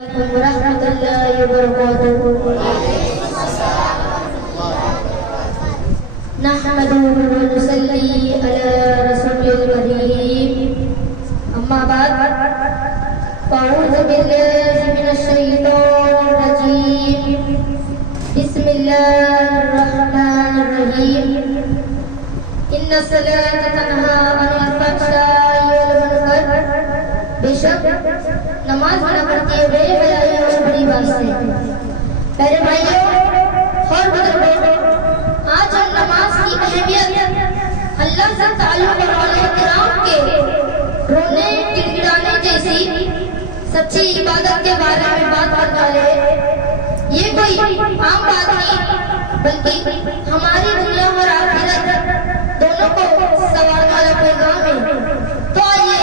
ورحمۃ اللہ وبرکاتہ نحمده ونصلي على رسول الكريم اما بعد اعوذ باللہ من الشیطان الرجیم بسم اللہ الرحمن الرحیم ان الصلاۃ تنہی عن الفحشاء والمنکر بے شک نماز پڑھا کرتی ہے بے حیائی اور بڑی بات سے۔ پیارے بھائیوں اور بزرگوں، آج ہم نماز کی اہمیت، اللہ سے تعلق اور علماء کرام کے رونے گڑگڑانے جیسی سچی عبادت کے بارے میں بات کرنے والے یہ کوئی عام بات نہیں بلکہ ہماری دنیا اور آخرت دونوں کو سنوارنے والا پیغام ہے۔ تو آئیے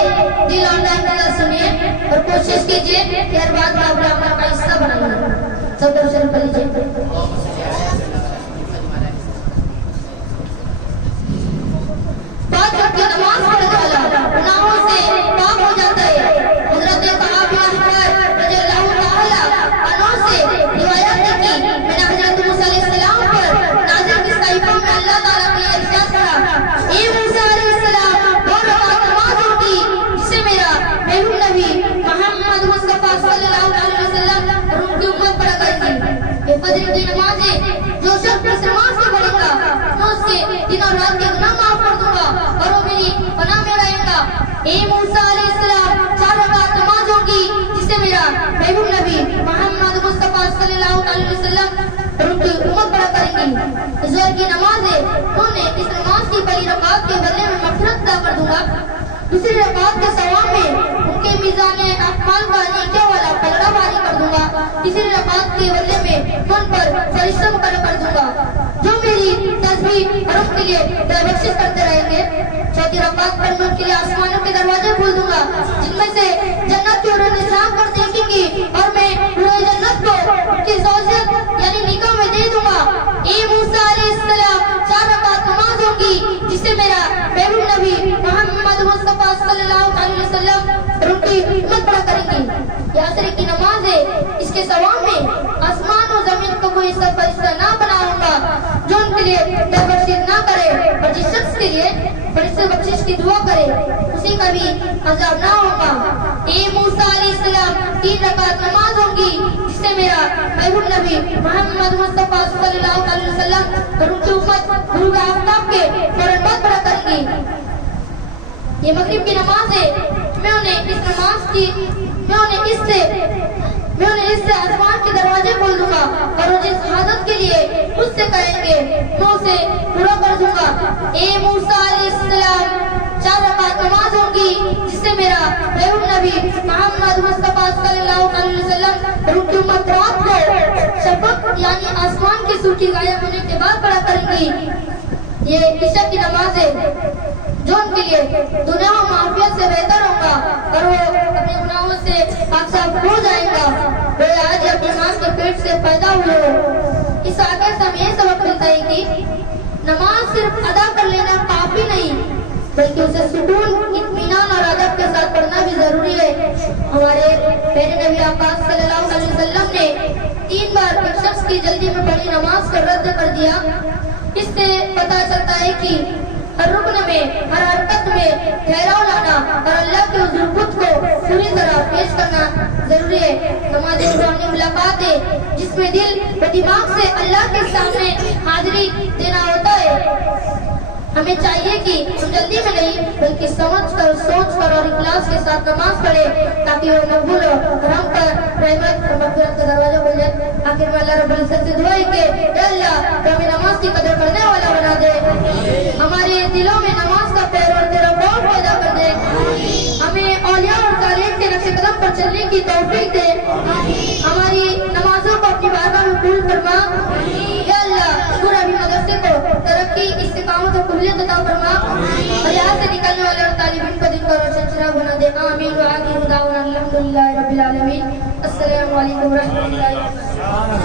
دل اور دل کا سنیے اور کوشش کیجئے کہ ہر بات کا اپنا اپنا کا حصہ بنائیے۔ سب کو شروع کر لیجیے۔ پانچ وقت کی نماز پڑھنے والا گناہوں سے پاک ہو جاتا ہے۔ حضرت کعب بن احبار رضی اللہ تعالی عنہ سے روایت ہے کہ میں نے حضرت موسیٰ علیہ السلام پر نازل کی صحیفہ میں اللہ تعالیٰ نے ارشاد کیا، اے موسیٰ علیہ السلام دو رکعت نماز ہوگی جسے میرا محبوب نبی محمد مصطفیٰ صلی اللہ علیہ وسلم اور ان کی امت پڑھا کرے گی۔ یہ فجر کی نماز ہے، جو شخص اس نماز کو پڑھے گا میں اس کے دن اور رات کے گناہ معاف کر دوں گا اور وہ میری پناہ میں رہے گا۔ اے موسیٰ علیہ السلام چار رکعت نماز ہوگی جسے میرا محبوب نبی محمد مصطفیٰ صلی اللہ علیہ وسلم اور ان کی امت پڑھا کریں گی۔ ظہر کی نماز ہے، انہوں نے اس نماز کی پہلی رکعت کے بدلے میں مغفرت عطا کر دوں گا، دوسری رکعت کے ثواب میں ان کے میزان اعمال کا نیکیوں والا پلڑا بھاری کر دوں گا، تیسری رکعت کے بدلے میں ان پر فرشتہ مقرر کر دوں گا جو میری تسبیح اور ان کے لیے بخشش کرتے رہیں گے۔ چوتھی رکعت پر میں ان کے لیے آسمانوں کے دروازے کھول دوں گا جن میں سے جنت کی عورتیں جھانک کر دیکھیں گی اور میں پورے جنت کو ان کی زوجیت یعنی نکاح میں دے دوں گا۔ اے موسیٰ علیہ السلام چار رکعت نماز ہوگی جسے میرا محبوب نبی محمد مصطفیٰ صلی اللہ علیہ وسلم اور ان کی امت پڑھا کریں گی۔ یہ عصر کی نماز ہے، اس کے ثواب میں آسمان و زمین کو کوئی فرشتہ نہ بناؤں گا جو ان کے لیے بخشش نہ کرے اور جس شخص کے لیے فرشتے بخشش کی دعا کرے اسی کا بھی عذاب نہ ہوگا۔ اے موسیٰ علیہ السلام تین رکعت نماز ہوگی جس سے میرا محبوب نبی محمد مصطفیٰ صلی اللہ علیہ وسلم اور ان کی امت غروب آفتاب کے فوراً بعد پڑھا کریں گی۔ یہ مغرب کی نماز ہے، میں انہیں اس سے آسمان کے دروازے کھول دوں گا اور وہ جس حاجت کے لیے مجھ سے کہیں گے میں اسے پورا کر دوں گا۔ اے موسیٰ علیہ السلام چار رکعت نماز ہوگی جس سے میرا محبوب نبی محمد مصطفیٰ صلی اللہ علیہ وسلم اور ان کی امت رات کو شفق یعنی آسمان کی سوٹی غائب ہونے کے بعد پڑھا کریں گی۔ یہ عشاء کی نماز ہے جو ان کے لیے دنیا و معافیت سے بہتر ہوگا اور وہ اپنے گناہوں سے پاک صاف ہو جائے گا۔ وہ آج اپنی ماں کے پیٹ سے پیدا ہوئے ہو۔ اس آخر سے ہمیں یہ سبق ملتا ہے کہ نماز صرف ادا کر لینا کافی نہیں بلکہ اسے سکون، اطمینان اور ادب کے ساتھ پڑھنا بھی ضروری ہے۔ ہمارے پیارے نبی آقا صلی اللہ علیہ وسلم نے 3 بار ایک شخص کی جلدی میں پڑھی نماز کو رد کر دیا۔ اس سے پتہ چلتا ہے کہ ہر رکن میں، ہر حرکت میں ٹھہراؤ لانا اور اللہ کے حضور خود کو پوری طرح پیش کرنا ضروری ہے۔ نماز روحانی ملاقات ہے جس میں دل و دماغ سے اللہ کے سامنے حاضری دینا ہوتا ہے۔ ہمیں چاہیے کہ ہم جلدی میں نہیں بلکہ سمجھ کر، سوچ کر اور اخلاص کے ساتھ نماز پڑھیں تاکہ وہ مقبول ہو اور ہم پر رحمت اور مغفرت کا دروازہ کھل جائے۔ آخر میں اللہ رب العزت سے دعا ہے کہ اے اللہ تو ہمیں نماز کی قدر کرنے والا بنا دے، ہمارے دلوں میں نماز کا پیار اور تیرا خوف پیدا کر دے، ہمیں اولیاء اور صالحین کے نقش قدم پر چلنے کی توفیق دے، ہماری نمازوں کو اپنی بارگاہ میں قبول فرما۔ یا اللہ پورا بھی مدرسے کو ترقی، استقامت اور قبولیت عطا فرما اور یہاں سے نکلنے والے اور طالبین کو دن کا روشن چراغ بنا دے۔ آمین وآخر دعوانا الحمدللہ رب العالمین۔ السلام علیکم ورحمۃ اللہ۔